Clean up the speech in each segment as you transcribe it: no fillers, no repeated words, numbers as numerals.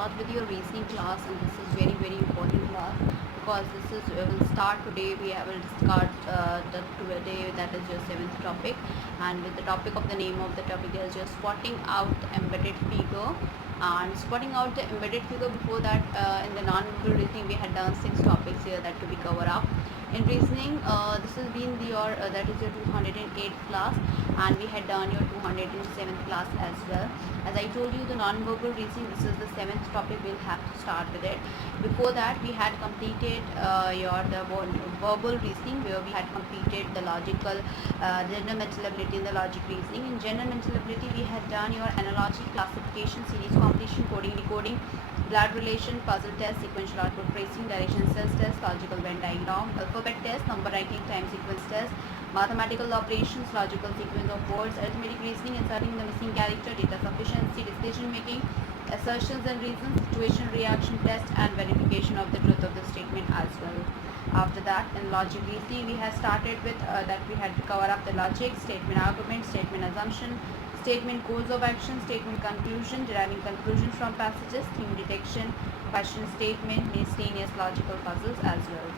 start with your reasoning class, and this is very important class because this is will start today. Will start today, that is your seventh topic, and with the topic of the name of the topic is just spotting out the embedded figure. And spotting out the embedded figure, before that in the non-verbal reasoning we had done 6 topics here that to be covered up. In reasoning, this has been your that is your 208th class, and we had done your 207th class as well. As I told you, the non-verbal reasoning, this is the 7th topic. We'll have to start with it. Before that, we had completed the verbal reasoning, where we had completed the logical general mental ability in the logic reasoning. In general mental ability, we had done your analogy, classification, series completion, coding, decoding, blood relation, puzzle test, sequential output tracing, direction cells test, logical Venn diagram, alphabet test, number writing, time sequence test, mathematical operations, logical sequence of words, arithmetic reasoning, inserting the missing character, data sufficiency, decision making, assertions and reasons, situation reaction test, and verification of the truth of the statement as well. After that, in logic reasoning, we have started with that we had to cover up the logic, statement argument, statement assumption, statement goals of action, statement conclusion, deriving conclusions from passages, theme detection, question statement, miscellaneous logical puzzles as well.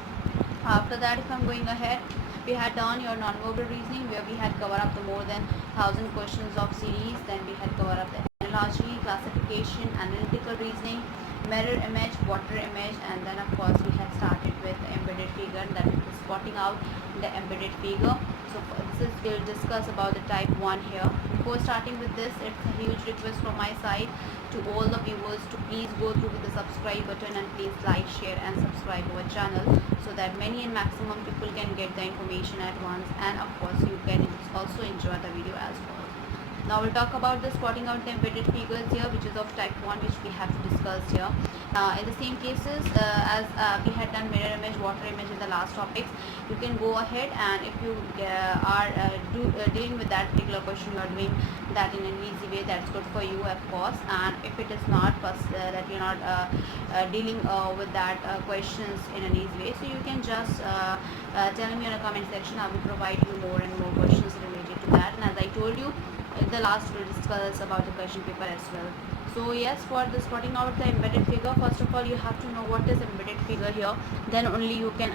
After that, if I'm going ahead, we had done your non-verbal reasoning, where we had covered up the more than 1000 questions of series. Then we had covered up the analogy, classification, analytical reasoning, mirror image, water image, and then of course we had started with embedded figure, that is spotting out the embedded figure. So we'll discuss about the type 1 here. Before starting with this, it's a huge request from my side to all the viewers to please go through with the subscribe button, and please like, share and subscribe our channel, so that many and maximum people can get the information at once, and of course you can also enjoy the video as well. Now we'll talk about the spotting out the embedded figures here, which is of type 1, which we have to discuss here. In the same cases as we had done mirror image, water image in the last topics, you can go ahead, and if you are dealing with that particular question, you are doing that in an easy way, that's good for you of course. And if it is not that you're not dealing with that questions in an easy way, so you can just tell me in the comment section. I will provide you more and more questions related to that, and as I told you, the last we'll discuss about the question paper as well. So yes, for the spotting out the embedded figure, first of all you have to know what is embedded figure here, then only you can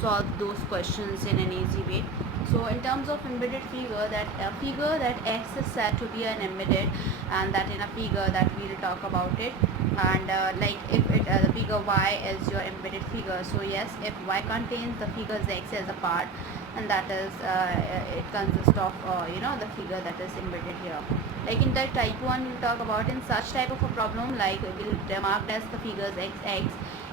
solve those questions in an easy way. So in terms of embedded figure, that figure that X is said to be an embedded, and that in a figure that we will talk about it. And like if the figure Y is your embedded figure, so yes, if Y contains the figures X as a part, and that is it consists of the figure that is embedded here. Like in that type 1, we'll talk about in such type of a problem, like we'll mark as the figures X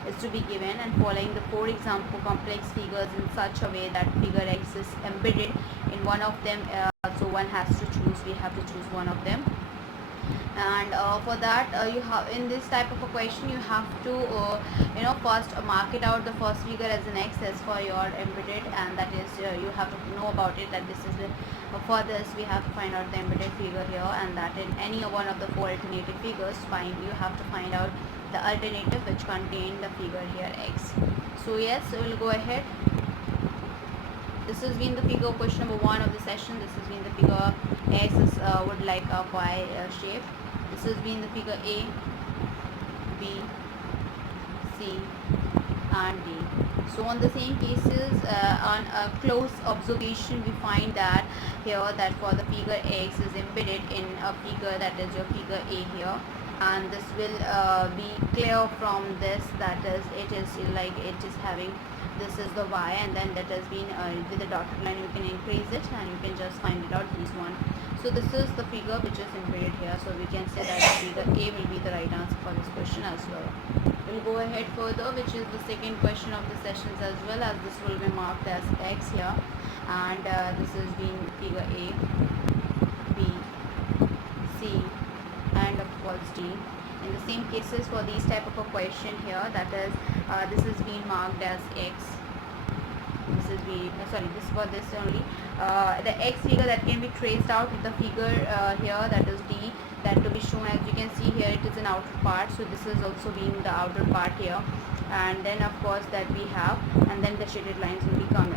is to be given, and following the 4 example complex figures in such a way that figure X is embedded in one of them, so one has to choose, we have to choose one of them. And for that you have, in this type of a question, you have to first mark it out the first figure as an X as for your embedded, and that is you have to know about it, that this is for this we have to find out the embedded figure here, and that in any one of the 4 alternative figures, you have to find out the alternative which contain the figure here X. So yes, so we'll go ahead. This has been the figure question number 1 of the session. This has been the figure X is would like a Y shape. This has been the figure A, B, C and D. So on the same cases, on a close observation, we find that here that for the figure X is embedded in a figure that is your figure A here, and this will be clear from this, that is it is like it is having, this is the Y, and then that has been with the dotted line, you can increase it and you can just find it out, this one. So this is the figure which is embedded here, so we can say that figure A will be the right answer for this question as well. We'll go ahead further, which is the second question of the sessions as well, as this will be marked as X here, and this is being figure A, B, C and of course D. In the same cases, for these type of a question here, that is this is being marked as X, this is this for this only, the X figure that can be traced out with the figure here, that is D, that to be shown, as you can see here, it is an outer part, so this is also being the outer part here, and then of course that we have, and then the shaded lines will become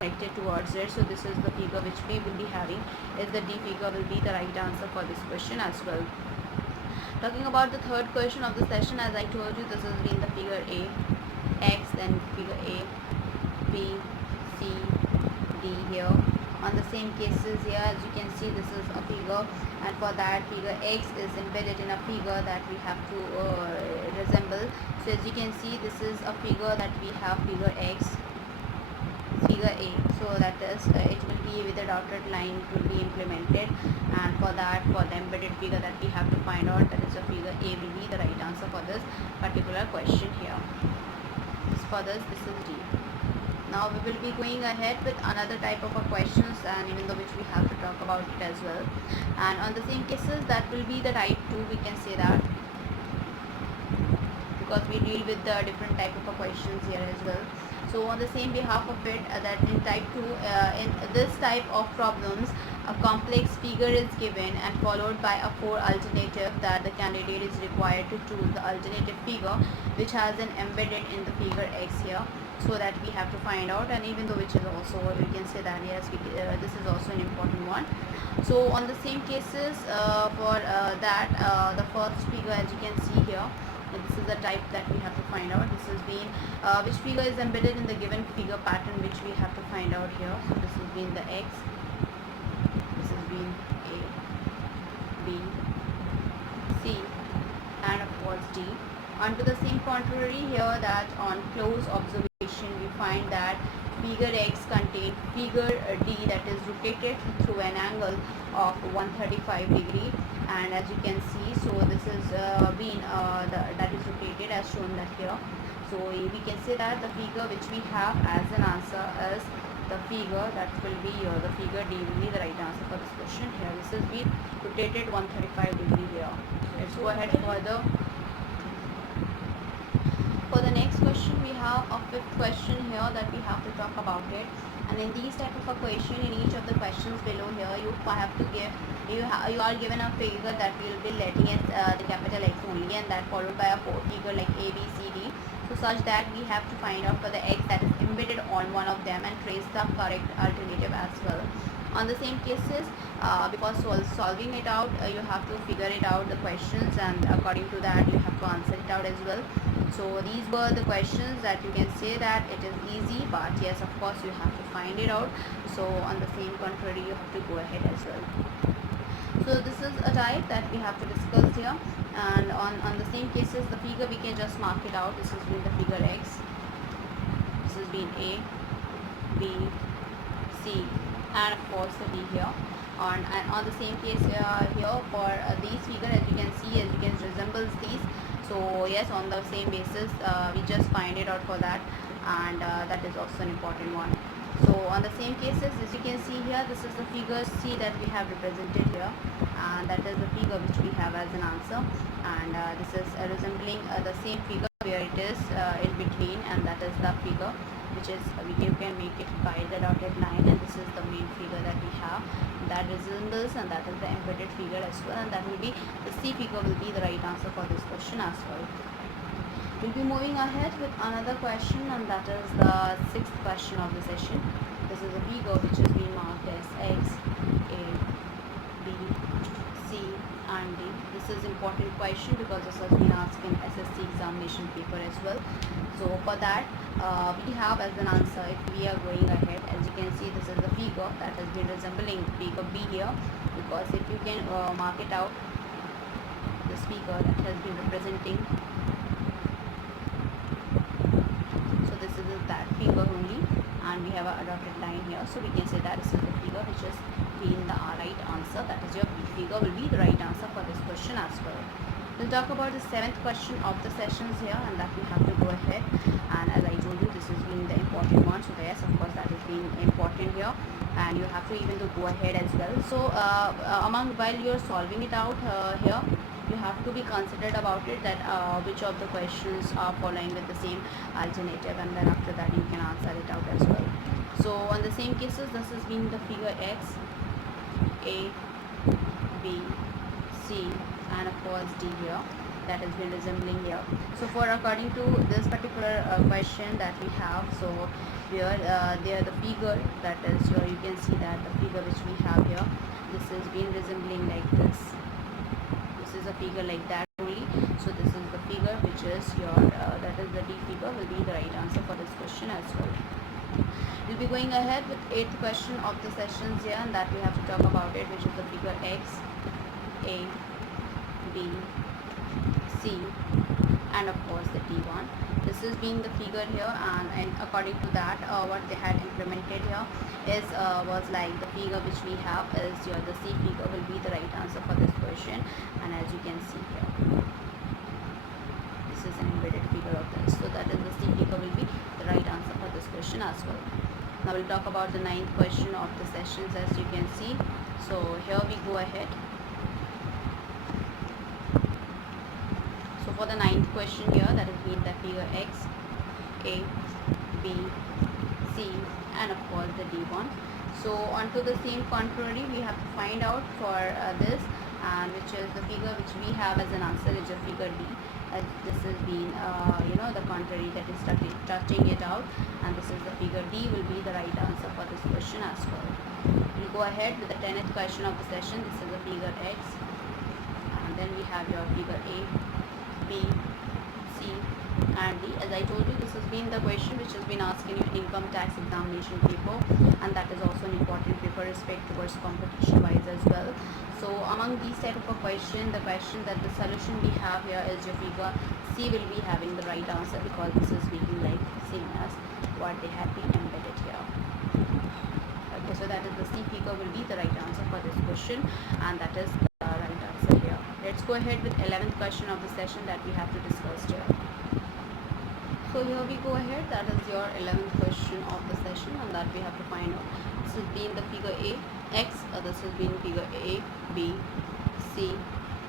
connected towards it. So this is the figure which we will be having, is the D figure will be the right answer for this question as well. Talking about the third question of the session, as I told you, this has been the figure A, X, then figure A, B, C, D here. On the same cases here, as you can see, this is a figure, and for that figure X is embedded in a figure that we have to resemble. So as you can see, this is a figure that we have figure X, figure A, so that is it will be with a dotted line, it will be implemented, and for that, for the embedded figure that we have to find out, that is a figure A will be the right answer for this particular question here. For this is D. Now we will be going ahead with another type of a questions, and even though which we have to talk about it as well, and on the same cases, that will be the type 2, we can say that, because we deal with the different type of questions here as well. So on the same behalf of it, that in type 2, in this type of problems, a complex figure is given and followed by a 4 alternative that the candidate is required to choose the alternative figure which has an embedded in the figure X here, so that we have to find out, and even though which is also, we can say that yes, this is also an important one. So on the same cases, for that, the first figure, as you can see here, this is the type that we have to find out. This has been which figure is embedded in the given figure pattern, which we have to find out here. So this has been the X, this has been A, B, C, and of course D. And to the same contrary here, that on close observation we find that figure X contains figure D that is rotated through an angle of 135 degree, and as you can see, so this is been that is rotated as shown that here. So we can say that the figure which we have as an answer is the figure that will be the figure D will be the right answer for this question here. This has been rotated 135 degree here. Let's go ahead further. For the next question, we have a fifth question here that we have to talk about it. And in these type of a question, in each of the questions below here, you have to give, you are given a figure that will be letting as the capital X only, and that followed by a figure like A, B, C, D. So such that we have to find out for the X that is embedded on one of them and trace the correct alternative as well. On the same cases, because solving it out, you have to figure it out the questions, and according to that you have to answer it out as well. So these were the questions that you can say that it is easy, but yes, of course you have to find it out. So on the same contrary, you have to go ahead as well. So this is a type that we have to discuss here, and on the same cases, the figure we can just mark it out. This has been the figure X, this has been A, B, C, and of course the D here. And on the same case here for these figure, as you can see, as you can resembles these. So yes, on the same basis, we just find it out for that, and that is also an important one. So on the same cases, as you can see here, this is the figure C that we have represented here, and that is the figure which we have as an answer, and this is resembling the same figure where it is in between, and that is the figure which is you can make it by the dotted line, and this is the main figure that we have that resembles, and that is the embedded figure as well, and that will be the C figure will be the right answer for this question as well. We'll be moving ahead with another question, and that is the sixth question of the session. This is a figure which has been marked as X, A, B, C, and D. This is important question because this has been asked in SSC examination paper as well. So for that, we have as an answer, if we are going ahead, as you can see, this is the figure that has been resembling figure B here, because if you can mark it out, this figure that has been representing, so this is that figure only, and we have a dotted line here, so we can say that this is the figure which is being the right answer, that is your B figure will be the right answer for this question as well. We'll talk about the seventh question of the sessions here, and that we have to go ahead, and as I told you, this has been the important one, so yes, of course that is being important here, and you have to even to go ahead as well. So while you are solving it out here, you have to be considered about it that which of the questions are following with the same alternative, and then after that you can answer it out as well. So on the same cases, this has been the figure X, A, B, C, and of course D here, that has been resembling here. So for according to this particular question that we have, so here there the figure that is here, you can see that the figure which we have here, this has been resembling like this. This is a figure like that So this is the figure which is your that is the D figure will be the right answer for this question as well. We'll be going ahead with 8th question of the sessions here, and that we have to talk about it, which is the figure X, A, B, C, and of course the D1. This has been the figure here, and according to that what they had implemented here is was like the figure which we have is your the C figure will be the right answer for this question. And as you can see here, this is an embedded figure of this, so that is the C figure will be the right answer for this question as well. Now we'll talk about the 9th question of the sessions, as you can see. So here we go ahead. So for the 9th question here, that is being the figure X, A, B, C, and of course the D1. So onto the same contrary, we have to find out for this, and which is the figure which we have as an answer is a figure D. As this has been the contrary that is touching it out, and this is the figure D will be the right answer for this question as well. We'll go ahead with the 10th question of the session. This is the figure X, and then we have your figure A, B, C, and D. As I told you, this has been the question which has been asked in your income tax examination paper, and that is also an important paper respect towards competition wise as well. So among these type of a question, the question that the solution we have here is your figure C will be having the right answer, because this is being like same as what they have been embedded here. Okay, so that is the C figure will be the right answer for this question, and that is the right answer here. Let's go ahead with 11th question of the session that we have to discuss here. So here we go ahead, that is your 11th question of the session, and that we have to find out. This has been the figure A, X, this has been figure A, B, C,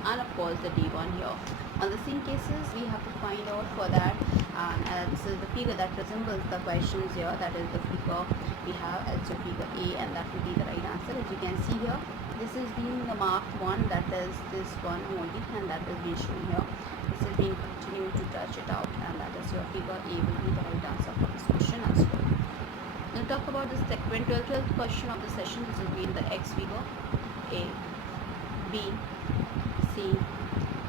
and of course the D1 here. On the same cases, we have to find out for that, and this is the figure that resembles the questions here, that is the figure we have as the figure A, and that will be the right answer. As you can see here, this is being the marked one, that is this one only, and that is being shown here. This is being continued to touch it out, and that is your figure A will be the right answer for this question as well. Now talk about the 12th question of the session. This has been the X figure, A, B, C,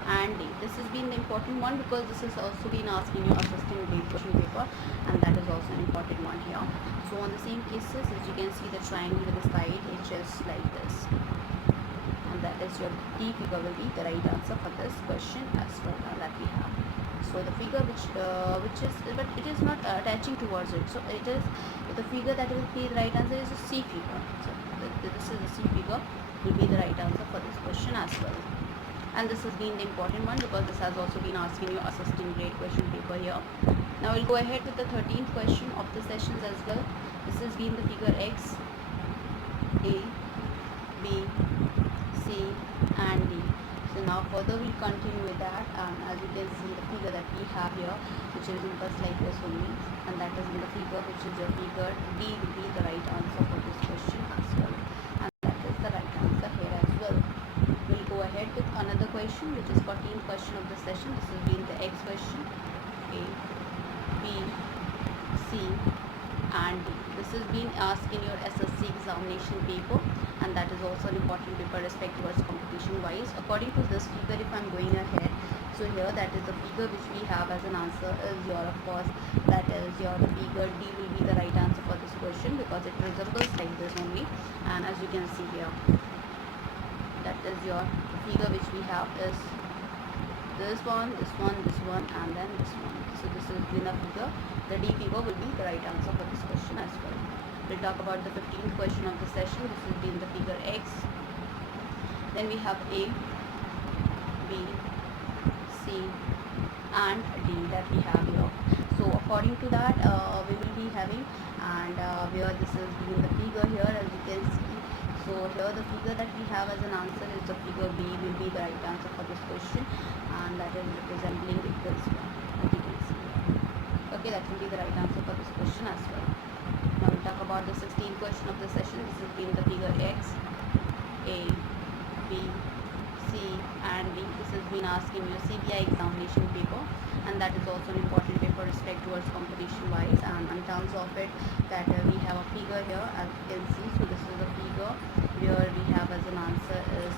and D. This has been the important one, because this has also been asked in your assistant grade question paper, and that is also an important one here. So on the same cases, as you can see, the triangle with the side is just like this, and that is your D figure will be the right answer for this question as well that we have. So the figure which is, but it is not attaching towards it, so it is the figure that will be the right answer is a C figure. So this is the C figure will be the right answer for this question as well. And this has been the important one, because this has also been asked in your assistant grade question paper here. Now we'll go ahead with the 13th question of the sessions as well. This has been the figure X, A, B, C, and D. So now further we'll continue with that, and as you can see, the figure that we have here, which is in first like this only, and that is in the figure which is your figure D will be the right answer for this question as well, and that is the right answer here as well. We'll go ahead with another question, which is 14th question of the session. This has been the X question, A, B, C, and D. This has been asked in your SSC examination paper, and that is also an important paper respect towards competition wise. According to this figure, if I'm going ahead, so here that is the figure which we have as an answer is your, of course, that is your the figure D will be the right answer for this question, because it resembles like this only, and as you can see here, that is your figure which we have is this one, this one, this one, and then this one. So this is the figure. The D figure will be the right answer for this question as well. We'll talk about the 15th question of the session. This will be in the figure X. Then we have A, B, C, and D that we have here. So according to that, we will be having, and where this is being the figure here, as you can see. So here the figure that we have as an answer is the figure B will be the right answer for this question, and that is representing this one, as you can see. Okay, that will be the right answer for this question as well. Now we'll talk about the 16th question of the session. This has been the figure X, A, B, C, and D. This has been asked in your CBI examination paper, and that is also an important paper for respect towards competition wise. And in terms of it, that we have a figure here as you can see. So this is a figure where we have as an answer is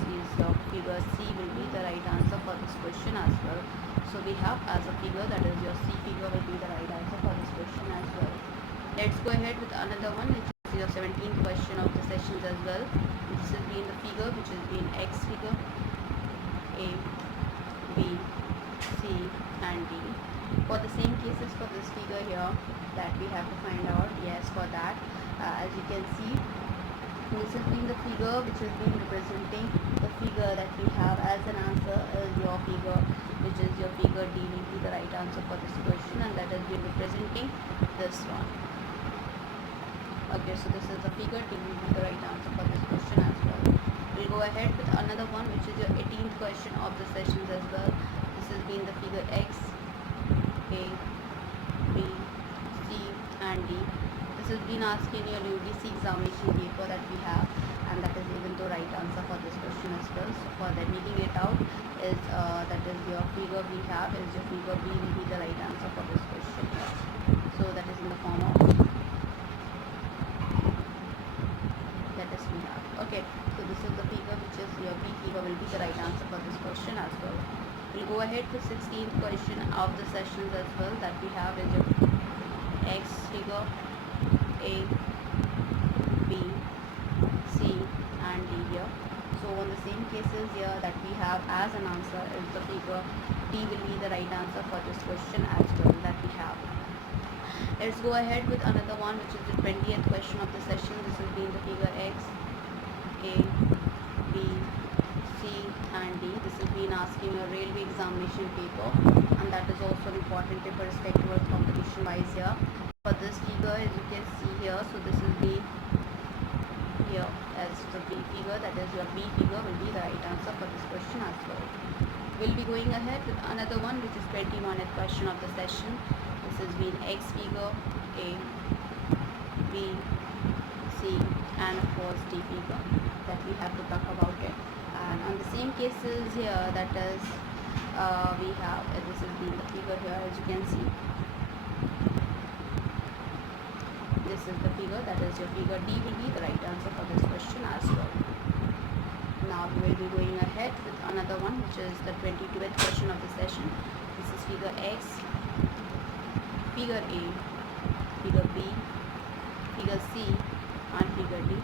figure C will be the right answer for this question as well. So we have as a figure that is your C figure will be the right answer for this question as well. Let's go ahead with another one, which is your 17th question of the sessions as well. This has been the figure which has been X figure, A, B, C and D. For the same cases for this figure here that we have to find out, yes, for that as you can see, this has been the figure which has been representing the figure that we have as an answer is your figure, which is your figure D will be the right answer for this question, and that has been representing this one. Okay, so this is the figure D will be the right answer for this question as well. We'll go ahead with another one, which is your 18th question of the sessions as well. This has been the figure X, A, B, C and D. This has been asked in your UDC examination paper that we have, and that is even the right answer for this question as well. So for that, reading it out is that is your figure we have is your figure B will be the right answer for this question here. So that is in the form of that is we have. Okay, so this is the figure which is your B figure will be the right answer for this question as well. We'll go ahead to 16th question of the sessions as well, that we have is your X figure, A, B, C and D here. So on the same cases here that we have as an answer is the figure D will be the right answer for this question as well that we have. Let's go ahead with another one, which is the 20th question of the session. This will be the figure X, A, B, C and D. This has been asking a railway examination paper, and that is also an important paper respect towards competition wise here. For this figure, as you can see here, so this will be here as the B figure, that is your B figure will be the right answer for this question as well. We'll be going ahead with another one, which is 21st question of the session. This has been X figure, A, B, C and of course D figure that we have to talk about it. And on the same cases here, that is we have this has been the figure here, as you can see. This is the figure, that is your figure D will be the right answer for this question as well. Now we will be going ahead with another one, which is the 22nd question of the session. This is figure X, figure A, figure B, figure C and figure D.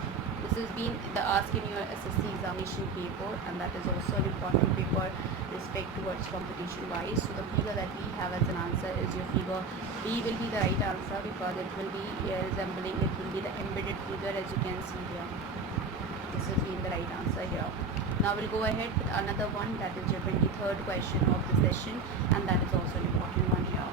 This has been the asked in your SSC examination paper, and that is also an important paper respect towards competition wise. So the figure that we have as an answer is your figure B will be the right answer, because it will be resembling, it will be the embedded figure, as you can see here. This has been the right answer here. Now we'll go ahead with another one, that is your 23rd question of the session, and that is also an important one here.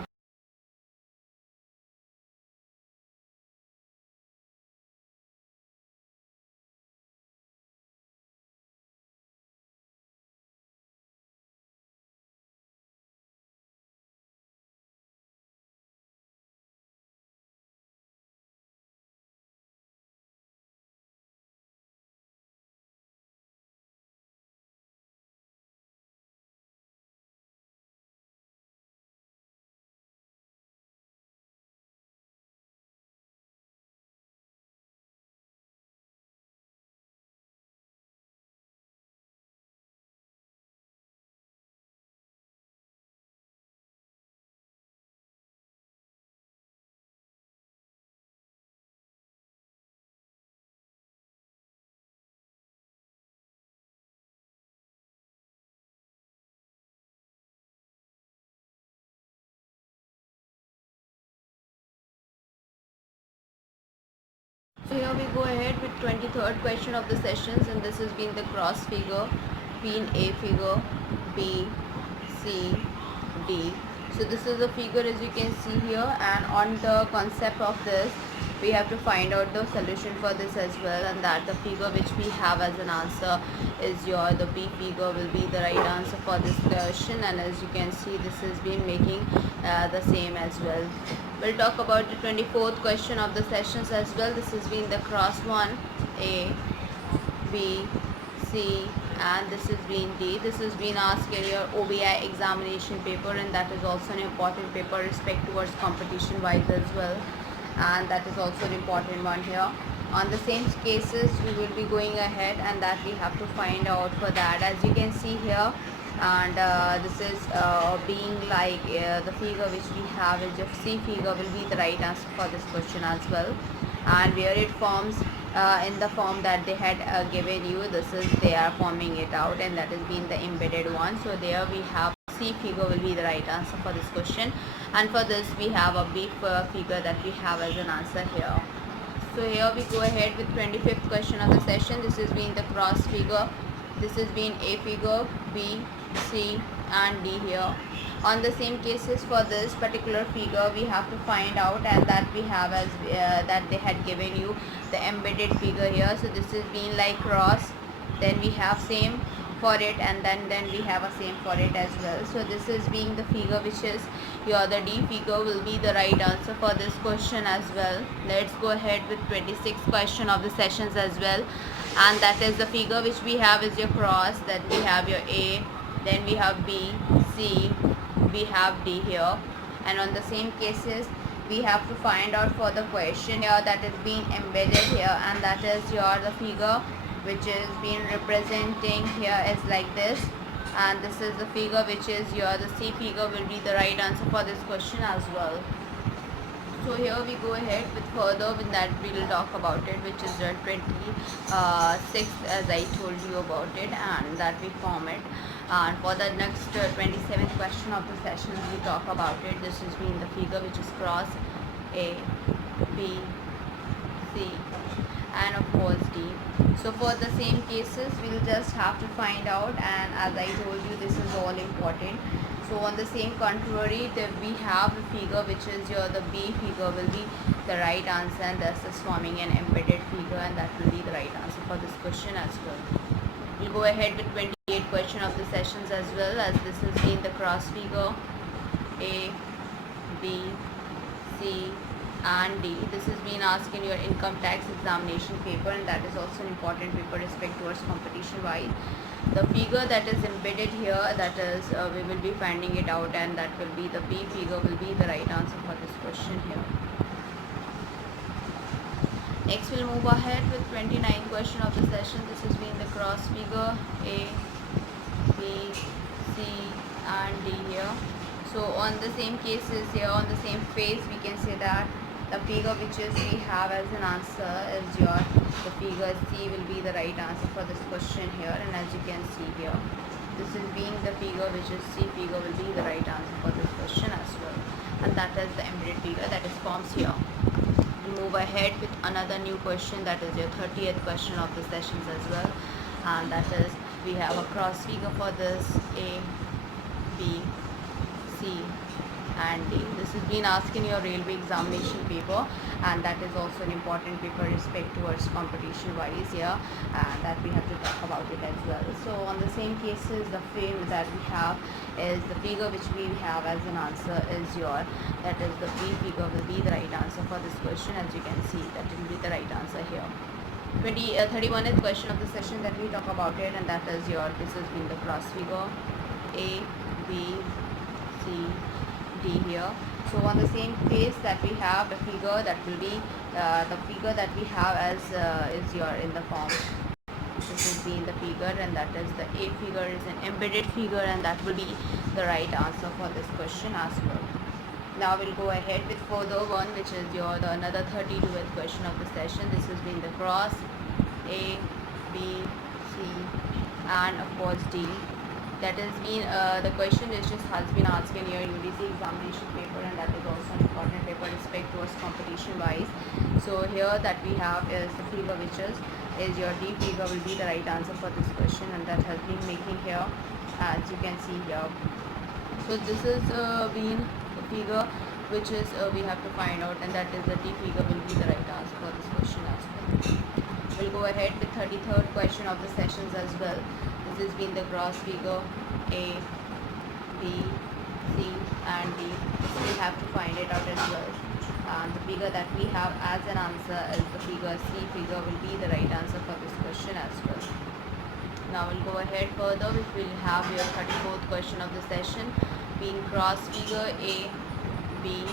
So here we go ahead with 23rd question of the sessions, and this has been the cross figure between A figure, B, C, D. So this is the figure, as you can see here, and on the concept of this we have to find out the solution for this as well, and that the figure which we have as an answer is the B figure will be the right answer for this question. And as you can see, this has been making the same as well. We'll talk about the 24th question of the sessions as well. This has been the cross one, A, B, C and this is been D. This has been asked in your OBI examination paper, and that is also an important paper respect towards competition wise as well, and that is also an important one here. On the same cases we will be going ahead, and that we have to find out for that, as you can see here. And this is being like the figure which we have is your C figure will be the right answer for this question as well, and where it forms in the form that they had given you, this is they are forming it out, and that is being the embedded one. So there we have C figure will be the right answer for this question, and for this we have a B figure that we have as an answer here. So here we go ahead with 25th question of the session. This is being the cross figure. This is being A figure, B, C and D here. On the same cases for this particular figure we have to find out, and that we have as that they had given you the embedded figure here. So this is being like cross, then we have same for it, and then we have a same for it as well. So this is being the figure which is your the D figure will be the right answer for this question as well. Let's go ahead with 26th question of the sessions as well, and that is the figure which we have is your cross, then we have your A, then we have B, C, we have D here. And on the same cases we have to find out for the question here that is being embedded here, and that is your the figure which is being representing here is like this, and this is the figure which is your the C figure will be the right answer for this question as well. So here we go ahead with further with that we will talk about it, which is the 26th as I told you about it, and that we form it. And for the next 27th question of the session we talk about it. This is being the figure which is cross A, B, C and of course D. So for the same cases we'll just have to find out, and as I told you this is all important. So on the same contrary that we have the figure which is your the B figure will be the right answer, and this is forming an embedded figure, and that will be the right answer for this question as well. We'll go ahead with 28th question of the sessions as well, as this is being the cross figure A, B, C and D. This is being asked in your income tax examination paper, and that is also an important paper respect towards competition wise. The figure that is embedded here, that is we will be finding it out, and that will be the B figure will be the right answer for this question here. Next we'll move ahead with 29th question of the session. This is being the cross figure A, B, C and D here. So on the same cases here, on the same phase, we can say that the figure which is we have as an answer is your the figure C will be the right answer for this question here. And as you can see here, this is being the figure which is C figure will be the right answer for this question as well, and that is the embedded figure that is forms here. We move ahead with another new question, that is your 30th question of the sessions as well, and that is we have a cross figure for this A, B, C and D. This has been asked in your railway examination paper, and that is also an important paper respect towards competition wise here, and that we have to talk about it as well. So on the same cases the frame that we have is the figure which we have as an answer is your that is the B figure will be the right answer for this question. As you can see that will be the right answer here. 31st question of the session that we talk about it, and that is your this has been the cross figure A, B, C, D here. So on the same case that we have the figure that will be the figure that we have as is your in the form. This will be in the figure, and that is the A figure is an embedded figure, and that will be the right answer for this question as well. Now we'll go ahead with further one, which is your another 32th question of the session. This has been the cross A, B, C and of course D. That has been the question which has been asked in your UDC examination paper, and that is also an important paper respect towards competition wise. So here that we have is the figure which is your D figure will be the right answer for this question, and that has been making here as you can see here. So this is been the figure which is we have to find out, and that is the D figure will be the right answer for this question as well. We'll go ahead with 33rd question of the sessions as well. This has been the cross figure A, B, C and D. We have to find it out as well. And the figure that we have as an answer is the figure C figure will be the right answer for this question as well. Now we'll go ahead further, which will have your 34th question of the session, being cross figure A, B,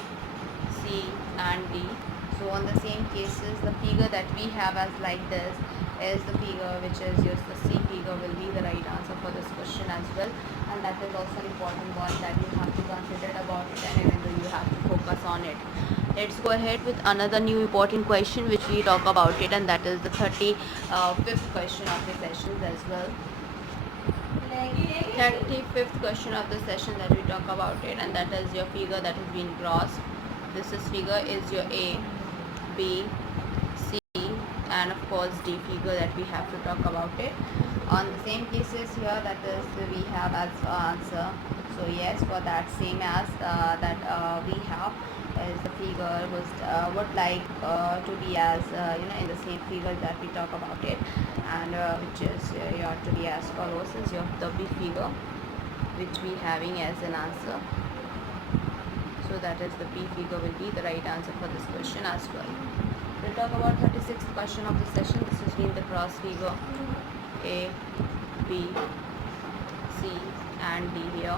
C and D. So on the same cases, the figure that we have as like this is the figure which is just the C figure will be the right answer for this question as well, and that is also an important one that you have to consider about it, and even though you have to focus on it. Let's go ahead with another new important question which we talk about it, and that is the 35th question of the sessions as well. 35th question of the session that we talk about it, and that is your figure that has been crossed. This is figure is your A, B, C and of course D figure that we have to talk about it. On the same cases here, that is we have as answer. So yes, for that same as that we have is the figure was would like to be as in the same figure that we talk about it, and which is your to be as follows is your the B figure which we having as an answer. So that is the B figure will be the right answer for this question as well. We'll talk about 36th question of the session. This has been the cross figure A, B, C and D here.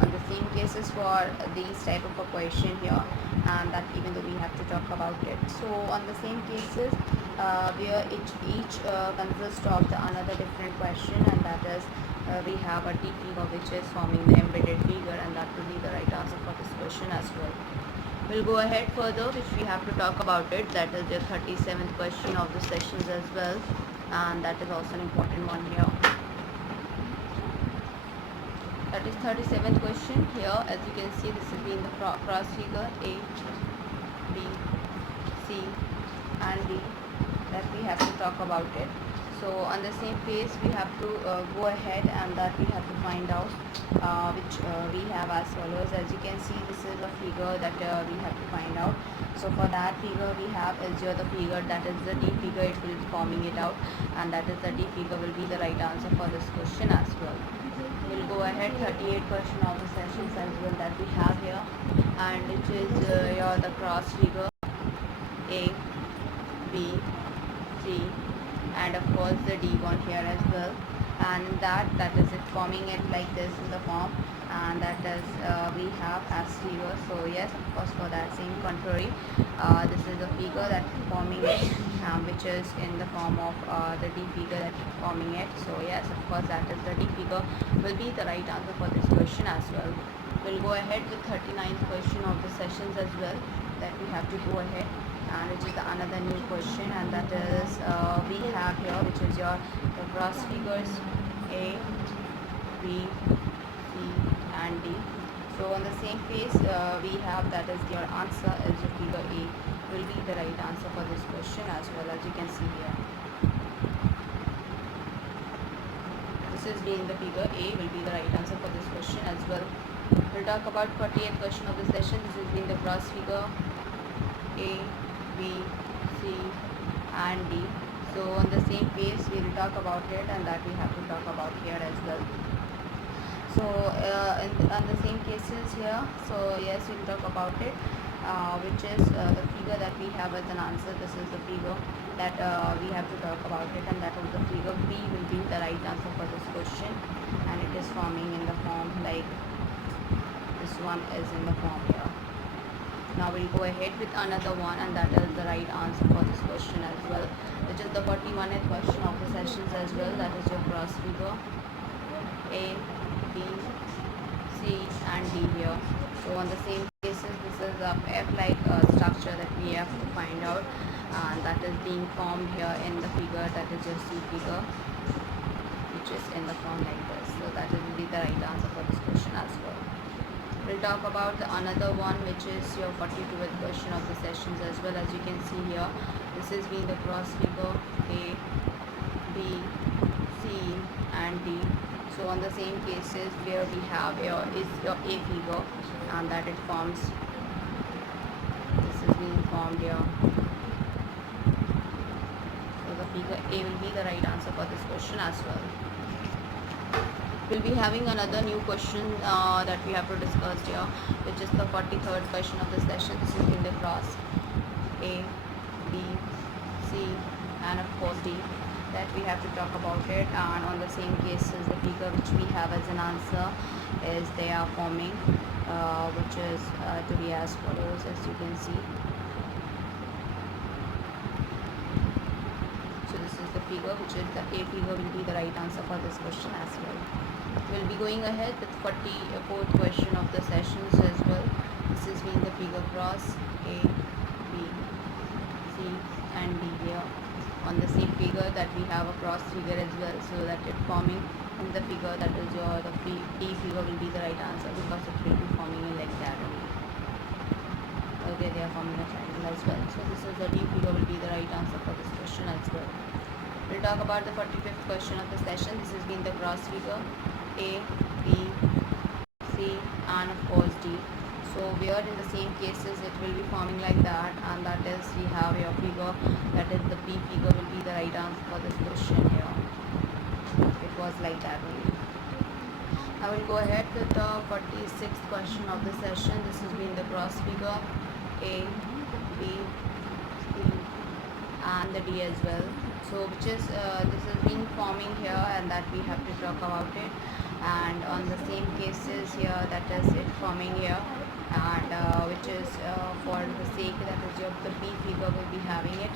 On the same cases for these type of a question here, and that even though we have to talk about it. So on the same cases where each consists of the another different question, and that is we have a D figure which is forming the embedded figure, and that will be the right answer for this question as well. We'll go ahead further, which we have to talk about it. That is the 37th question of the sessions as well, and that is also an important one here. That is 37th question here. As you can see, this has been the cross figure A, B, C and D that we have to talk about it. So on the same page we have to go ahead, and that we have to find out which we have as follows. As you can see, this is a figure that we have to find out. So for that figure we have is the figure that is the D figure, it will be forming it out, and that is the D figure will be the right answer for this question as well. We'll go ahead 38th question of the sessions as well that we have here, and which is the cross figure A, B, C and of course the D one here as well, and that is it forming it like this in the form, and that is we have as figure. So yes, of course for that same contrary, this is a figure that is forming it, which is in the form of the D figure that is forming it. So yes, of course that is the D figure will be the right answer for this question as well. We'll go ahead with 39th question of the sessions as well that we have to go ahead, and which is another new question, and that is we have here which is the cross figures A, B, C and D. So on the same page we have that is your answer is your figure A will be the right answer for this question as well, as you can see here. This is being the figure A will be the right answer for this question as well. We'll talk about 40th question of the session. This is being the cross figure A, B, C and D. So on the same page we will talk about it, and that we have to talk about here as well. So on the same cases here, so yes, we will talk about it, which is the figure that we have as an answer. This is the figure that we have to talk about it, and that is the figure B will be the right answer for this question, and it is forming in the form like this one is in the form here. Now we'll go ahead with another one, and that is the right answer for this question as well, which is the 41st question of the sessions as well. That is your cross figure A, B, C and D here. So on the same cases, this is a F-like structure that we have to find out, and that is being formed here in the figure that is your C figure, which is in the form like this. So that will be the right answer for this question as well. We'll talk about another one, which is your 42th question of the sessions as well. As you can see here, this is being the cross figure A, B, C and D. So on the same cases where we have here is your A figure, and that it forms, this is being formed here. So the figure A will be the right answer for this question as well. We'll be having another new question that we have to discuss here, which is the 43rd question of the session. This is in the cross A, B, C and of course D. that we have to talk about it, and on the same cases the figure which we have as an answer is they are forming, which is to be as follows, as you can see. So this is the figure, which is the A figure will be the right answer for this question as well. We'll be going ahead with 44th question of the sessions as well. This is being the figure cross A, B, C and D here. On the same figure that we have a cross figure as well, so that it forming in the figure that is your D figure will be the right answer, because it will be forming in like that only. Okay, they are forming a triangle as well. So this is the D figure will be the right answer for this question as well. We'll talk about the 45th question of the session. This has been the cross figure A, B, C and of course D. So where in the same cases it will be forming like that, and that is we have your figure that is the B figure will be the right answer for this question here. It was like that only. I will go ahead with the 46th question of the session. This has been the cross figure A, B, C and the D as well. So which is this has been forming here, and that we have to talk about it. And on the same cases here, that is it forming here, and which is for the sake that is your the B figure will be having it,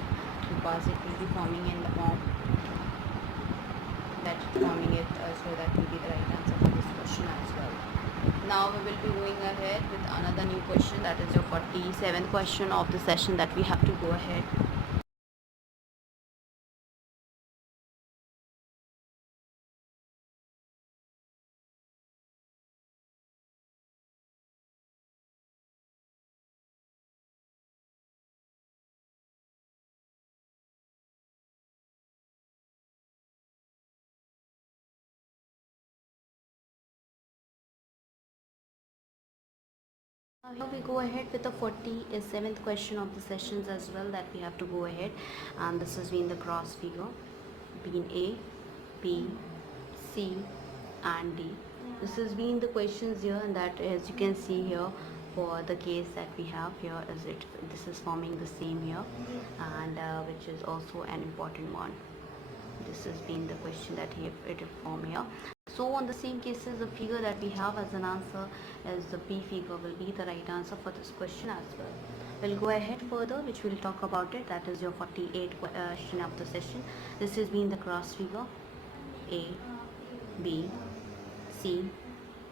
because it will be forming in the form that forming it, so that will be the right answer for this question as well. Now we will be going ahead with another new question, that is your 47th question of the session that we have to go ahead. Now we go ahead with the 47th question of the sessions as well, that we have to go ahead, and this has been the cross figure between A, B, C and D. This has been the questions here, and that as you can see here, for the case that we have here is this is forming the same here, and which is also an important one. This has been the question that it formed here. So on the same cases, the figure that we have as an answer is the B figure will be the right answer for this question as well. We'll go ahead further, which we'll talk about it. That is your 48th question of the session. This has been the cross figure A, B, C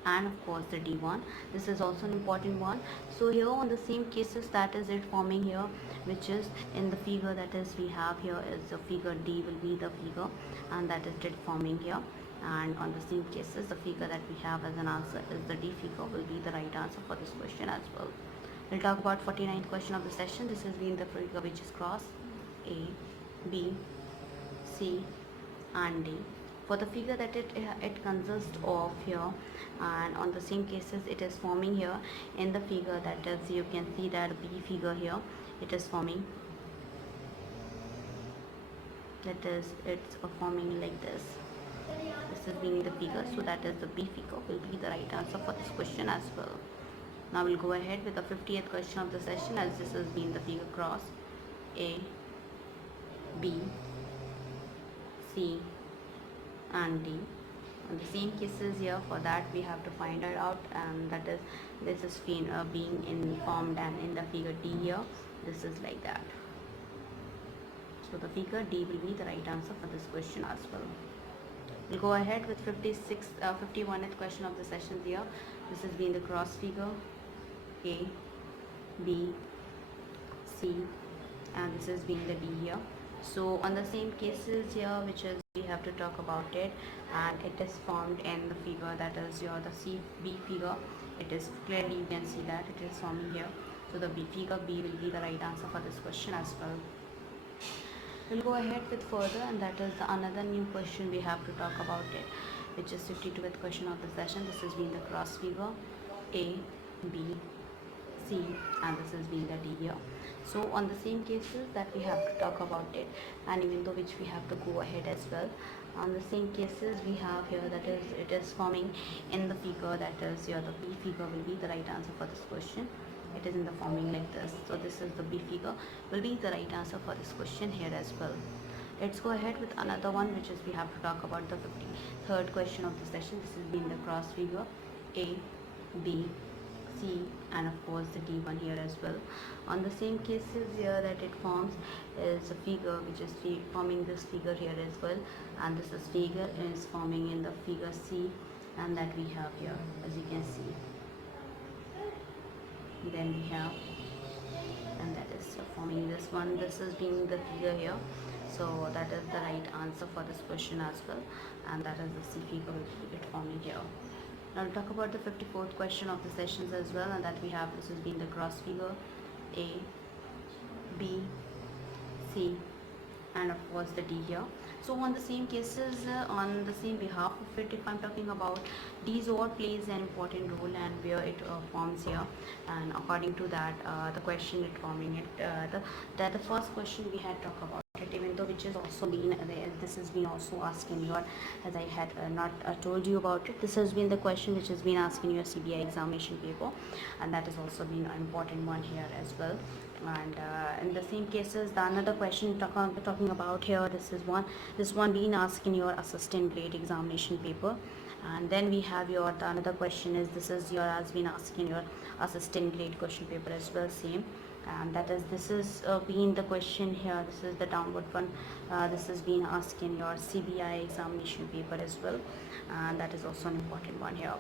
and of course the D1. This is also an important one. So here on the same cases, that is it forming here, which is in the figure that is we have here is the figure D will be the figure, and that is it forming here. And on the same cases, the figure that we have as an answer is the D figure will be the right answer for this question as well. We'll talk about 49th question of the session. This has been the figure which is cross A, B, C and D. For the figure that it consists of here, and on the same cases it is forming here in the figure that is, you can see that B figure here, it is forming, that is it's forming like this. This is being the figure, so that is the B figure will be the right answer for this question as well. Now we'll go ahead with the 50th question of the session, as this has been the figure cross A, B, C and D. On the same cases here, for that we have to find it out, and that is this is being informed, and in the figure D here, this is like that. So the figure D will be the right answer for this question as well. We'll go ahead with 51st question of the session here. This has been the cross figure A, B, C and this has been the D here. So on the same cases here, which is we have to talk about it, and it is formed in the figure that is your the B figure. It is clearly, you can see that it is forming here. So the B figure B will be the right answer for this question as well. We'll go ahead with further, and that is another new question we have to talk about it, which is 52th question of the session. This has been the cross figure A, B, C and this has been the D here. So on the same cases that we have to talk about it, and even though which we have to go ahead as well, on the same cases we have here that is it is forming in the figure that is here the B figure will be the right answer for this question. It is in the forming like this. So this is the B figure will be the right answer for this question here as well. Let's go ahead with another one, which is we have to talk about the 53rd question of the session. This has been the cross figure A, B, C, and of course the D1 here as well. On the same cases here that it forms is a figure which is forming this figure here as well, and this is figure is forming in the figure C, and that we have here as you can see. Then we have, and that is forming this one. This is being the figure here, so that is the right answer for this question as well, and that is the C figure which we get forming here. Now we'll talk about the 54th question of the sessions as well, and that we have, this has been the cross figure A, B, C, and of course the D here. So on the same cases, on the same behalf of it, if I'm talking about, these all plays an important role and where it forms here, and according to that the question it forming it, the first question we had talked about it, even though which is also been this has been also asked in your, as I had not told you about it, this has been the question which has been asked in your CBI examination paper, and that has also been an important one here as well. And in the same cases, the another question talking about here, this one being asked in your assistant grade examination paper. And then we have your, the another question is, this is your has been asked in your assistant grade question paper as well, same. And that is, this is being the question here, this is the downward one, this is being asked in your CBI examination paper as well, and that is also an important one here.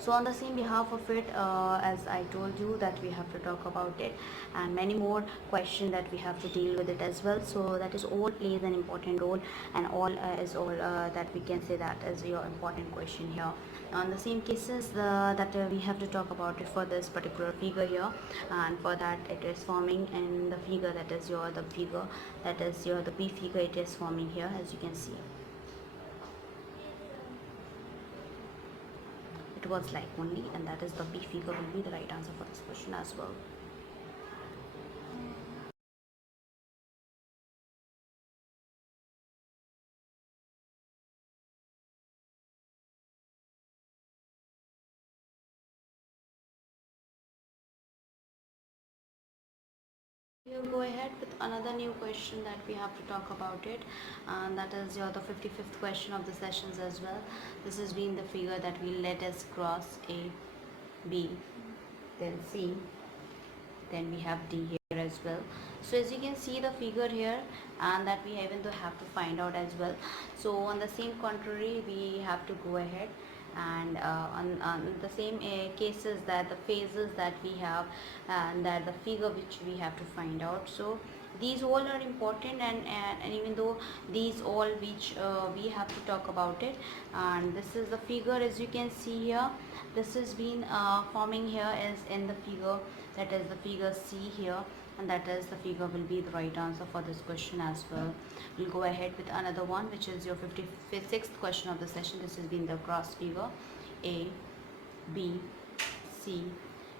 So on the same behalf of it, as I told you that we have to talk about it, and many more questions that we have to deal with it as well. So that is all plays an important role, and all is all that we can say that is your important question here. On the same cases that we have to talk about it for this particular figure here, and for that it is forming in the figure, that is your the figure, that is your the B figure, it is forming here as you can see. It was like only, and that is the B figure will be the right answer for this question as well. We'll go ahead with another new question that we have to talk about it, and that is your the 55th question of the sessions as well. This has been the figure that we let us cross A, B, then C, then we have D here as well. So as you can see the figure here, and that we even though have to find out as well. So on the same contrary, we have to go ahead and on the same cases that the phases that we have, and that the figure which we have to find out. So these all are important, and even though these all which we have to talk about it, and this is the figure as you can see here, this has been forming here is in the figure, that is the figure C here, and that is the figure will be the right answer for this question as well. We'll go ahead with another one, which is your 56th question of the session. This has been the cross figure A, B, C,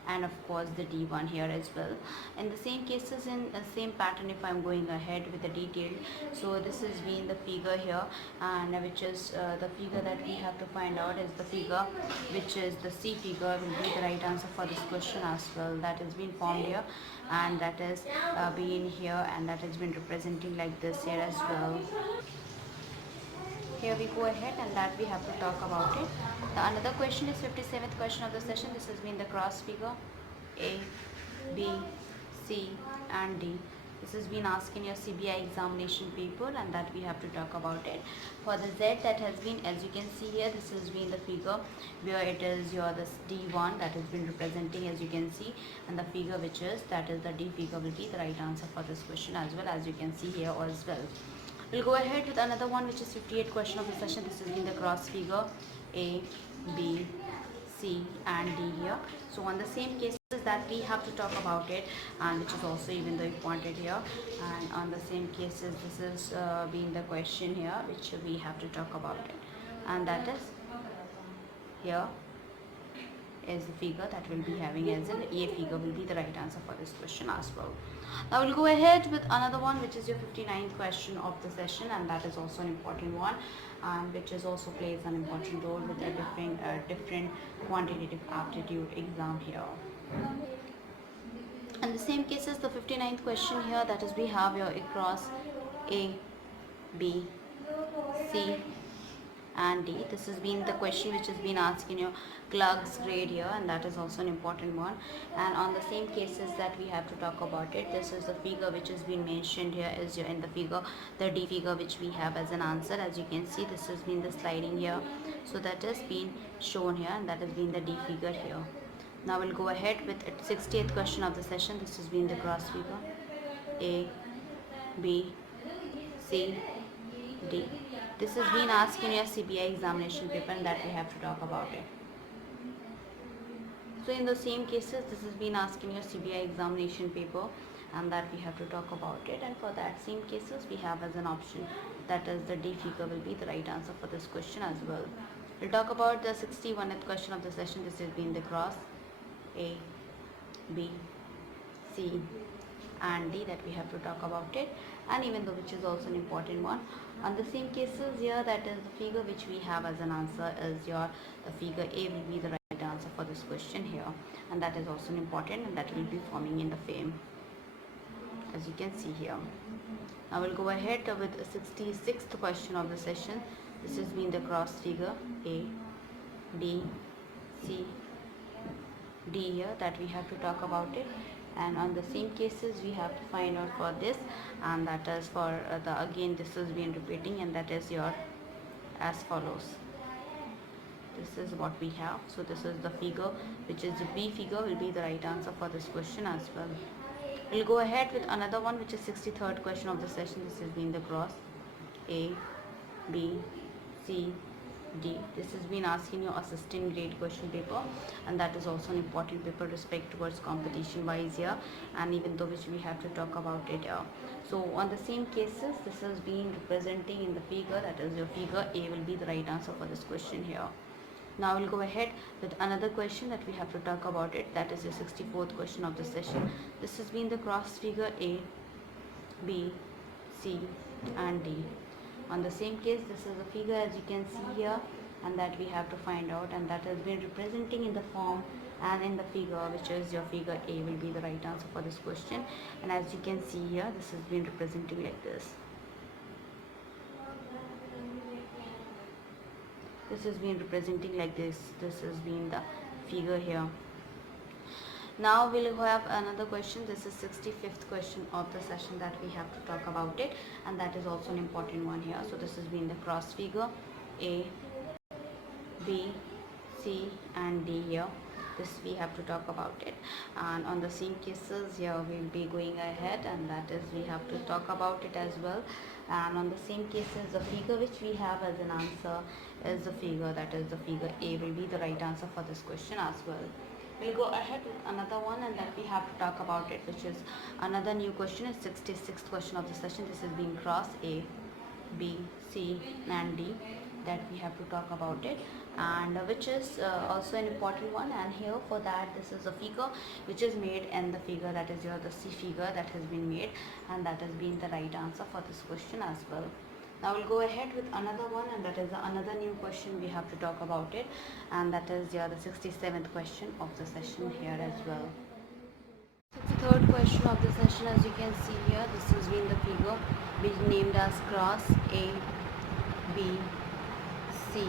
and of course the D1 here as well. In the same cases, in the same pattern, if I'm going ahead with the detail, so this has been the figure here, and which is the figure that we have to find out is the figure which is the C figure will be the right answer for this question as well. That has been formed here, and that is being here, and that has been representing like this here as well. Here we go ahead, and that we have to talk about it. The another question is 57th question of the session. This has been the cross figure A, B, C, and D. This has been asked in your CBI examination paper, and that we have to talk about it. For the Z, that has been, as you can see here, this has been the figure where it is your this D1 that has been representing as you can see, and the figure which is, that is the D figure will be the right answer for this question as well, as you can see here as well. We'll go ahead with another one, which is 58th question of the session. This has been the cross figure A, B, C, and D here. So on the same cases that we have to talk about it, and which is also even though wanted here, and on the same cases this is being the question here which we have to talk about it, and that is here is the figure that will be having as an A figure will be the right answer for this question as well. Now we'll go ahead with another one, which is your 59th question of the session, and that is also an important one, which is also plays an important role with a different quantitative aptitude exam here. And the same cases, the 59th question here, that is we have your across A, B, C and D. This has been the question which has been asked in your clerk's grade here, and that is also an important one. And on the same cases that we have to talk about it, this is the figure which has been mentioned here is your in the figure, the D figure which we have as an answer. As you can see, this has been the sliding here, so that has been shown here, and that has been the D figure here. Now we'll go ahead with 60th question of the session. This has been the cross figure A, B, C, D. This has been asked in your CBI examination paper, and that we have to talk about it. So in the same cases, this has been asked in your CBI examination paper, and that we have to talk about it. And for that same cases, we have as an option, that is the D figure will be the right answer for this question as well. We'll talk about the 61st question of the session. This has been the cross A, B, C and D, that we have to talk about it, and even though which is also an important one. On the same cases here, that is the figure which we have as an answer is the figure A will be the right answer for this question here, and that is also important, and that will be forming in the frame, as you can see here. Now we'll go ahead with the 66th question of the session. This has been the cross figure A, B, C, D here, that we have to talk about it. And on the same cases, we have to find out for this, and that is for again this has been repeating, and that is your as follows. This is what we have. So this is the figure which is the B figure will be the right answer for this question as well. We'll go ahead with another one, which is 63rd question of the session. This has been the cross A, B, C, D. This has been asked in your assistant grade question paper, and that is also an important paper respect towards competition wise here, and even though which we have to talk about it here. So on the same cases, this has been representing in the figure, that is your figure A will be the right answer for this question here. Now we'll go ahead with another question that we have to talk about it, that is the 64th question of the session. This has been the cross figure A, B, C and D. On the same case, this is a figure as you can see here, and that we have to find out, and that has been representing in the form and in the figure, which is your figure A will be the right answer for this question. And as you can see here, this has been representing like this. This has been representing like this. This has been the figure here. Now we'll have another question. This is 65th question of the session that we have to talk about it, and that is also an important one here. So this has been the cross figure A, B, C and D here. This we have to talk about it, and on the same cases here we'll be going ahead, and that is we have to talk about it as well. And on the same cases, the figure which we have as an answer is the figure, that is the figure A will be the right answer for this question as well. We'll go ahead with another one, and that we have to talk about it, which is another new question, is 66th question of the session. This is being cross A, B, C and D, that we have to talk about it, and which is also an important one. And here for that, this is a figure which is made, and the figure that is here the C figure that has been made, and that has been the right answer for this question as well. Now we'll go ahead with another one, and that is another new question we have to talk about it, and that is the 67th question of the session here as well. 63rd question of the session, as you can see here, this has been the figure which named as cross A, B, C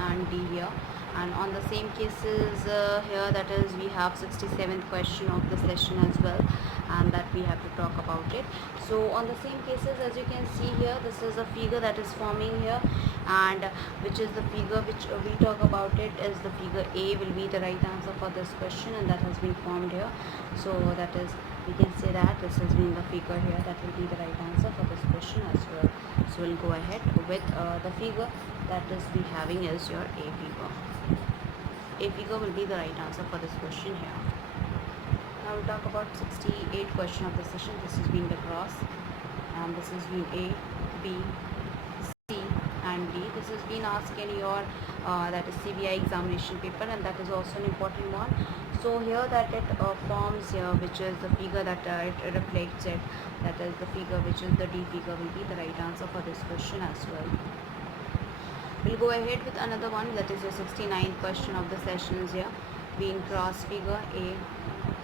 and D here. And on the same cases here, that is we have 67th question of the session as well, and that we have to talk about it. So on the same cases, as you can see here, this is a figure that is forming here, and which is the figure which we talk about it is the figure A will be the right answer for this question, and that has been formed here. So that is, we can say that this has been the figure here that will be the right answer for this question as well. So we'll go ahead with the figure that is we having is your A figure. A figure will be the right answer for this question here. Now we'll talk about 68th question of the session. This is being the cross, and this is being A, B, C and D. This has been asked in your that is CBI examination paper, and that is also an important one. So here that it forms here, which is the figure that it reflects it, that is the figure which is the D figure will be the right answer for this question as well. We'll go ahead with another one, that is the 69th question of the sessions here, being cross figure A,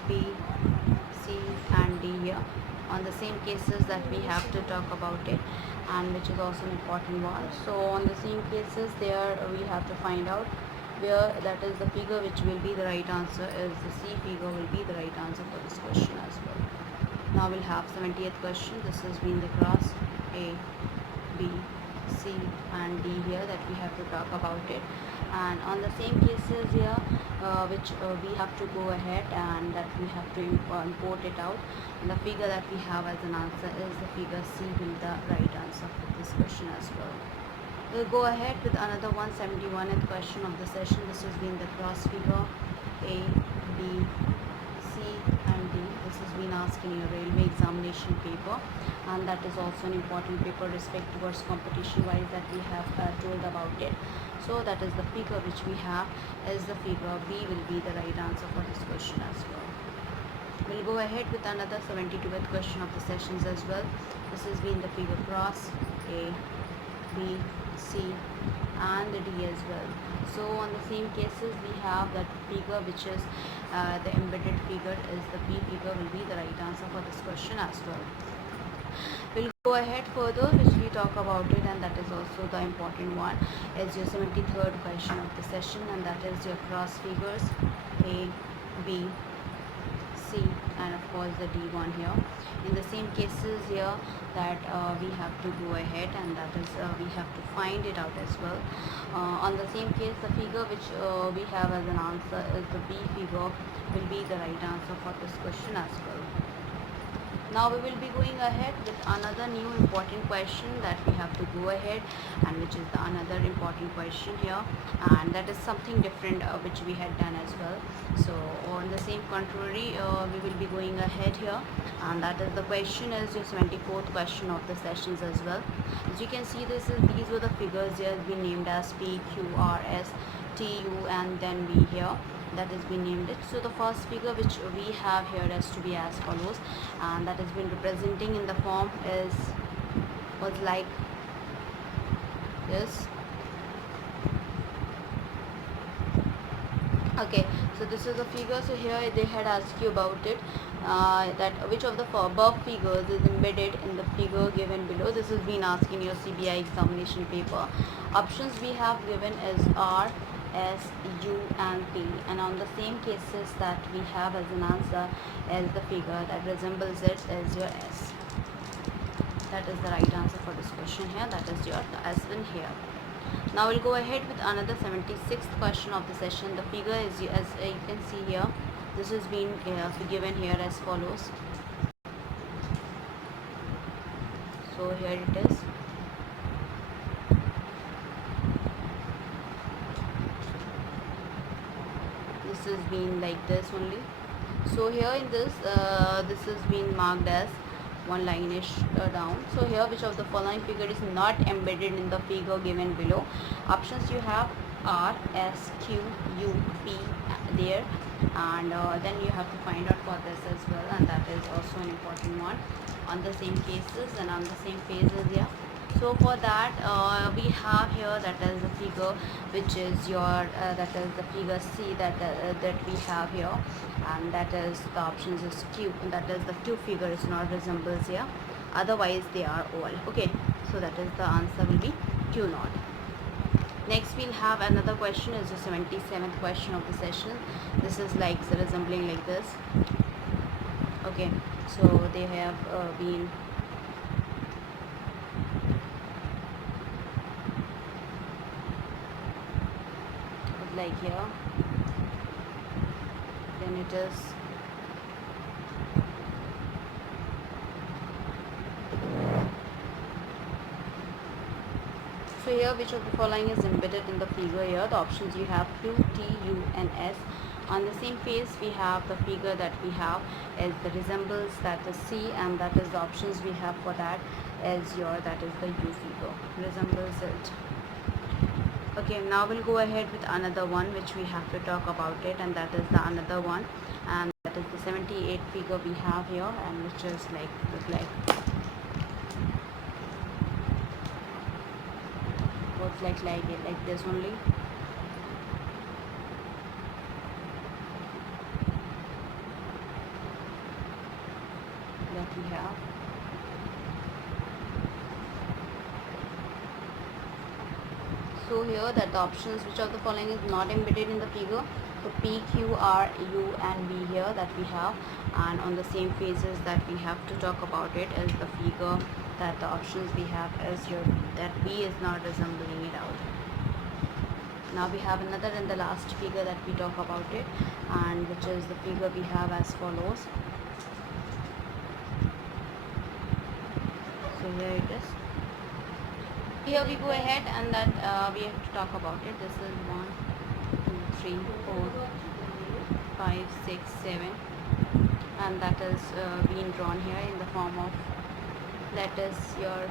B, C and D here. on the same cases that we have to talk about it, and which is also an important one. So on the same cases there we have to find out where that is the figure which will be the right answer is the C figure will be the right answer for this question as well. Now we'll have 70th question. This has been the class A, B, C and D here that we have to talk about it, and on the same cases here which we have to go ahead and that we have to import it out, and the figure that we have as an answer is the figure C will be the right answer for this question as well. We'll go ahead with another 171th question of the session. This has been the cross figure A, B, C and D. This has been asked in your railway examination paper, and that is also an important paper respect towards competition wise that we have told about it. So that is the figure which we have is the figure B will be the right answer for this question as well. We'll go ahead with another 72th question of the sessions as well. This has been the figure cross A, B, C and the D as well. So on the same cases we have that figure which is the embedded figure is the B figure will be the right answer for this question as well. We'll go ahead further which we talk about it, and that is also the important one is your 73rd question of the session, and that is your cross figures A, B, C and of course the D one here. In the same cases here that we have to go ahead and that is we have to find it out as well. On the same case the figure which we have as an answer is the B figure will be the right answer for this question as well. Now we will be going ahead with another new important question that we have to go ahead, and which is the another important question here, and that is something different which we had done as well. So on the same contrary we will be going ahead here, and that is the question is your 74th question of the sessions as well. As you can see these were the figures here has been named as P, Q, R, S, T, U and then V here that has been named it. So the first figure which we have here has to be as follows, and that has been representing in the form is was like this. Okay, so this is the figure. So here they had asked you about it, that which of the above figures is embedded in the figure given below. This has been asked in your CBI examination paper. Options we have given is R, S, U and P, and on the same cases that we have as an answer as the figure that resembles it is your S. That is the right answer for this question here, that is your S in here. Now we'll go ahead with another 76th question of the session. The figure is, as you can see here, this has been given here as follows. So here it is. This has been like this only. So here in this this has been marked as one line-ish down. So here which of the following figure is not embedded in the figure given below. Options you have R, S, Q, U, P there, and then you have to find out for this as well, and that is also an important one on the same cases and on the same phases here. So for that we have here that is the figure which is your that is the figure C that we have here, and that is the options is Q, and that is the Q figure is not resembles here, otherwise they are all okay. So that is the answer will be Q naught. Next we'll have another question is the 77th question of the session. This is like resembling like this. Okay, so they have been like here, then it is so here which of the following is embedded in the figure here. The options you have Q, T, U and S. On the same page we have the figure that we have is the resembles that is C, and that is the options we have for that is your that is the U figure resembles it. Okay, now we'll go ahead with another one which we have to talk about it, and that is the another one, and that is the 78 figure we have here, and which is like look like looks like it like this only. that we have. So here that the options which of the following is not embedded in the figure. So P, Q, R, U and V here that we have, and on the same phases that we have to talk about it is the figure that the options we have is your that V is not resembling it out. Now we have another and the last figure that we talk about it, and which is the figure we have as follows. So here it is. Here we go ahead and that we have to talk about it. This is 1, 2, 3, 4, 5, 6, 7, and that is being drawn here in the form of, that is your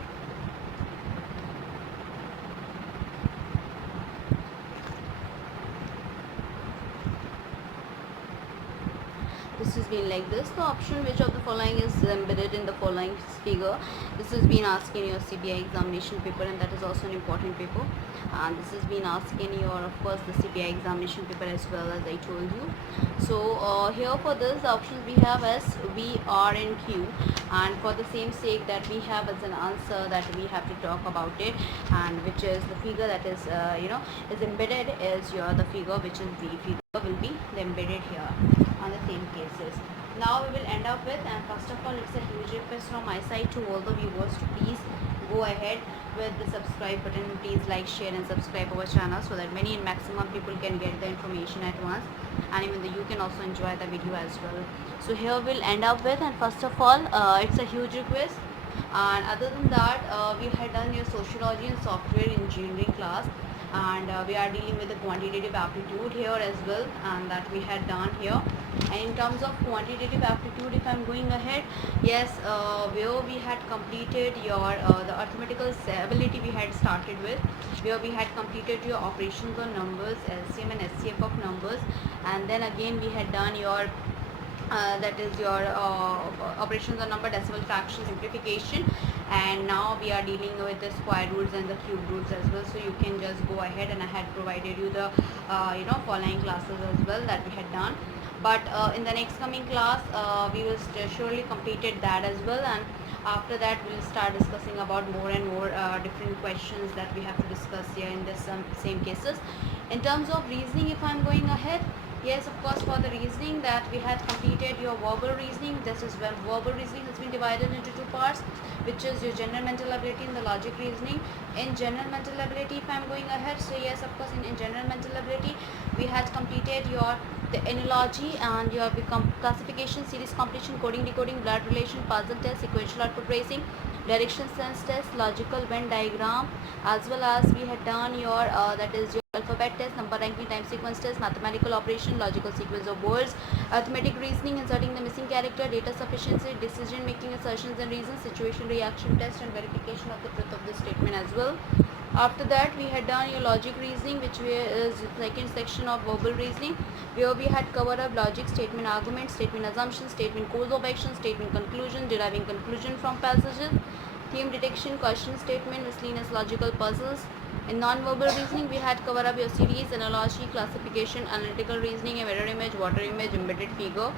this has been like this. The option which of the following is embedded in the following figure. This has been asked in your CBI examination paper, and that is also an important paper. And this has been asked in your, of course, the CBI examination paper as well, as I told you. So here for this, the options we have as V, R and Q, and for the same sake that we have as an answer that we have to talk about it, and which is the figure that is is embedded is your the figure which is V. Figure will be embedded here on the same cases. Now we will end up with, and first of all, it's a huge request from my side to all the viewers to please go ahead with the subscribe button. Please like, share and subscribe our channel so that many and maximum people can get the information at once, and even you can also enjoy the video as well. So here we'll end up with, and first of all, it's a huge request. And other than that, we had done your sociology and software engineering class, and we are dealing with the quantitative aptitude here as well, and that we had done here. And in terms of quantitative aptitude, if I'm going ahead, yes, where we had completed your the arithmetical ability we had started with, where we had completed your operations on numbers, LCM and SCF of numbers, and then again we had done your that is your operations on number, decimal fraction, simplification, and now we are dealing with the square roots and the cube roots as well. So you can just go ahead, and I had provided you the following classes as well that we had done. But in the next coming class, we will surely completed that as well, and after that we'll start discussing about more and more different questions that we have to discuss here in this same cases. In terms of reasoning, if I'm going ahead, yes, of course, for the reasoning that we had completed your verbal reasoning. This is when verbal reasoning has been divided into two parts, which is your general mental ability and the logic reasoning. In general mental ability, if I'm going ahead, so yes, of course, in general mental ability, we had completed your the analogy and your classification, series completion, coding, decoding, blood relation, puzzle test, sequential output tracing, direction sense test, logical Venn diagram, as well as we had done your that is your alphabet test, number ranking, time sequence test, mathematical operation, logical sequence of words, arithmetic reasoning, inserting the missing character, data sufficiency, decision making, assertions and reasons, situation reaction test, and verification of the truth of the statement as well. After that, we had done your logic reasoning, which is the second section of verbal reasoning, where we had covered up logic, statement argument, statement assumption, statement course of action, statement conclusion, deriving conclusion from passages, theme detection, question statement, miscellaneous logical puzzles. In non-verbal reasoning, we had covered up your series, analogy, classification, analytical reasoning, a mirror image, water image, embedded figure.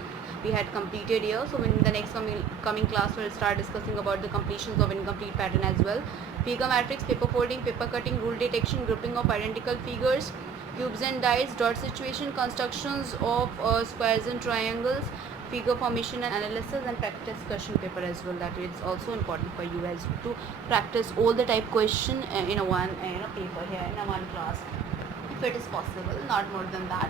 We had completed here. So in the next coming class, we'll start discussing about the completions of incomplete pattern as well. Figure matrix, paper folding, paper cutting, rule detection, grouping of identical figures, cubes and dice, dot situation, constructions of squares and triangles, figure formation and analysis, and practice question paper as well. That is also important for you as to practice all the type question in a one paper here in a one class, if it is possible, not more than that.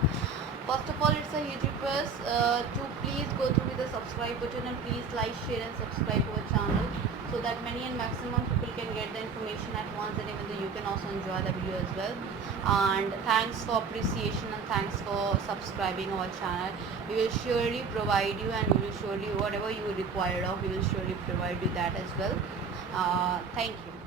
First of all, it's a huge request to please go through with the subscribe button, and please like, share and subscribe to our channel so that many and maximum people can get the information at once, and even though you can also enjoy the video as well. And thanks for appreciation, and thanks for subscribing our channel. We will surely provide you, and we will surely, whatever you require of, we will surely provide you that as well. Thank you.